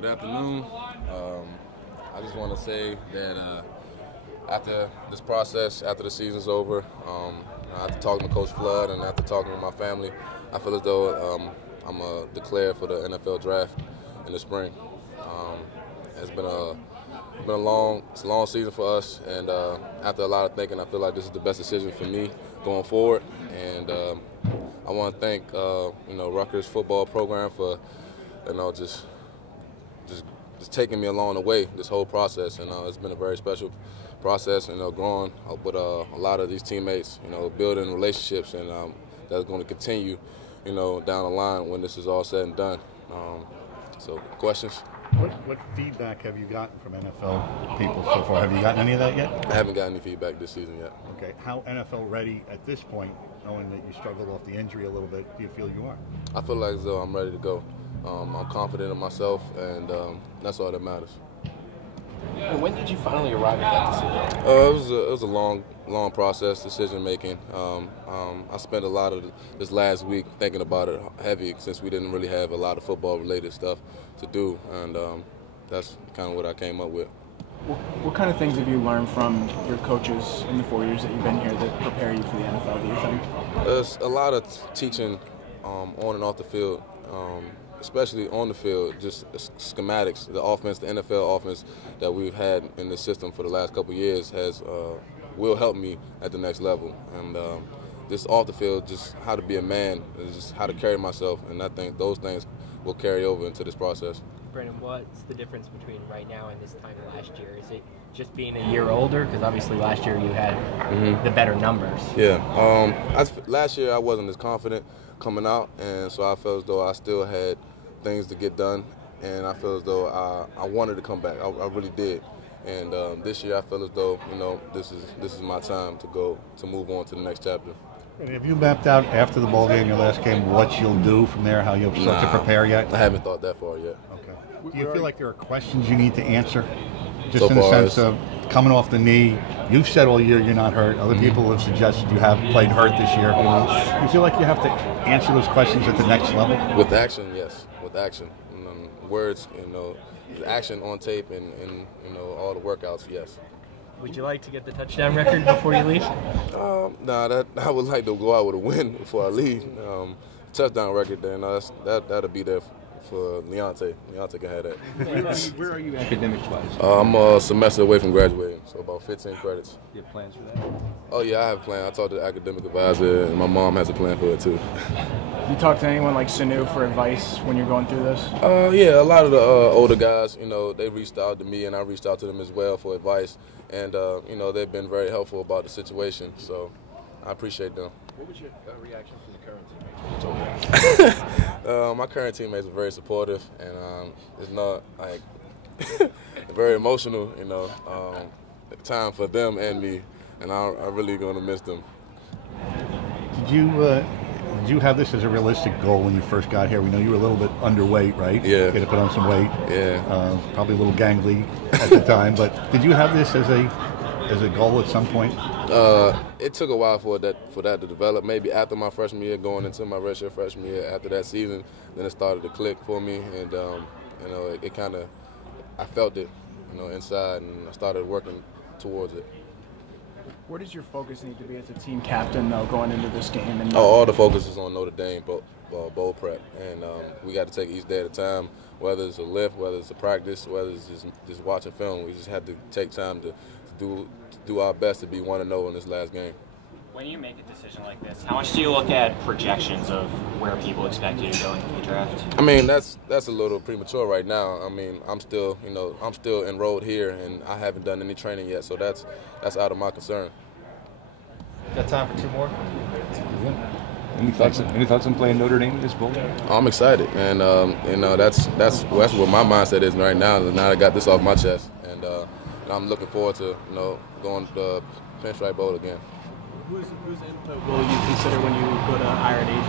Good afternoon. I just want to say that after this process, after the season's over, after talking to Coach Flood and after talking to my family, I feel as though I'm declared for the NFL draft in the spring. It's been a long season for us, and after a lot of thinking, I feel like this is the best decision for me going forward. And I want to thank Rutgers football program for just taking me along the way this whole process. And it's been a very special process. Growing up with a lot of these teammates, building relationships, and that's going to continue, down the line when this is all said and done. So, questions? What feedback have you gotten from NFL people so far? Have you gotten any of that yet? I haven't gotten any feedback this season yet. Okay. How NFL ready at this point, knowing that you struggled off the injury a little bit, do you feel you are? I feel like as though I'm ready to go. I'm confident in myself, and that's all that matters. And when did you finally arrive at that decision? It was a long process, decision making. I spent a lot of this last week thinking about it heavy, since we didn't really have a lot of football related stuff to do, and that's kind of what I came up with. What kind of things have you learned from your coaches in the 4 years that you've been here that prepare you for the NFL, do you think? There's a lot of teaching on and off the field, especially on the field, just schematics. The offense, the NFL offense that we've had in the system for the last couple of years will help me at the next level. And this off the field, just how to be a man, just how to carry myself, and I think those things will carry over into this process. Brandon, what's the difference between right now and this time last year? Is it just being a year older? Because obviously last year you had the better numbers. Yeah. Last year I wasn't as confident coming out, and so I felt as though I still had things to get done, and I feel as though I wanted to come back. I really did. And this year I feel as though this is my time to move on to the next chapter. And have you mapped out after the ball game, your last game, what you'll do from there, how you'll start to prepare yet? I haven't thought that far yet. Okay. Do you feel like there are questions you need to answer? Just So in the far sense of coming off the knee, you've said all year you're not hurt. Other people have suggested you have played hurt this year. Do you feel like you have to answer those questions at the next level? With action, yes. With action. Words, action on tape and all the workouts, yes. Would you like to get the touchdown record before you leave? I would like to go out with a win before I leave. Touchdown record, then that'll be there for Leonte. Leonte can have that. Where are you academics-wise? I'm a semester away from graduating, so about 15 credits. Do you have plans for that? Oh yeah, I have a plan. I talked to the academic advisor, and my mom has a plan for it too. You talk to anyone like Sanu for advice when you're going through this? Yeah, a lot of the older guys, they reached out to me, and I reached out to them as well for advice, and they've been very helpful about the situation, so I appreciate them. What was your reaction from the current teammates? My current teammates are very supportive, and it's not like very emotional, time for them and me, and I'm really going to miss them. Did you have this as a realistic goal when you first got here? We know you were a little bit underweight, right? Yeah. You had to put on some weight. Yeah. Probably a little gangly at the time, but did you have this as a goal at some point? It took a while for that to develop. Maybe after my freshman year, going into my redshirt freshman year, after that season, then it started to click for me, and it kind of, I felt it, inside, and I started working towards it. Where does your focus need to be as a team captain, though, going into this game? And all the focus is on Notre Dame bowl prep, and we got to take each day at a time. Whether it's a lift, whether it's a practice, whether it's just watching film, we just have to take time to do our best to be 1-0 in this last game. When you make a decision like this, how much do you look at projections of where people expect you to go into the draft? I mean, that's a little premature right now. I mean, I'm still enrolled here, and I haven't done any training yet, so that's out of my concern. Got time for two more? Any thoughts on playing Notre Dame in this bowl? I'm excited, and that's what my mindset is right now. Now I got this off my chest, and I'm looking forward to going to the Pinstripe Bowl again. Whose input will you consider when you go to higher age?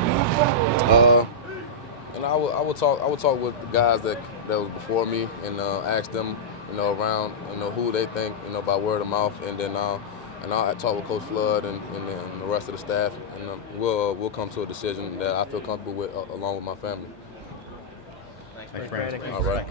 And I will talk with the guys that was before me, and ask them around who they think by word of mouth, and then I'll talk with Coach Flood and the rest of the staff, and we'll come to a decision that I feel comfortable with along with my family. Thanks, Brandon. All right.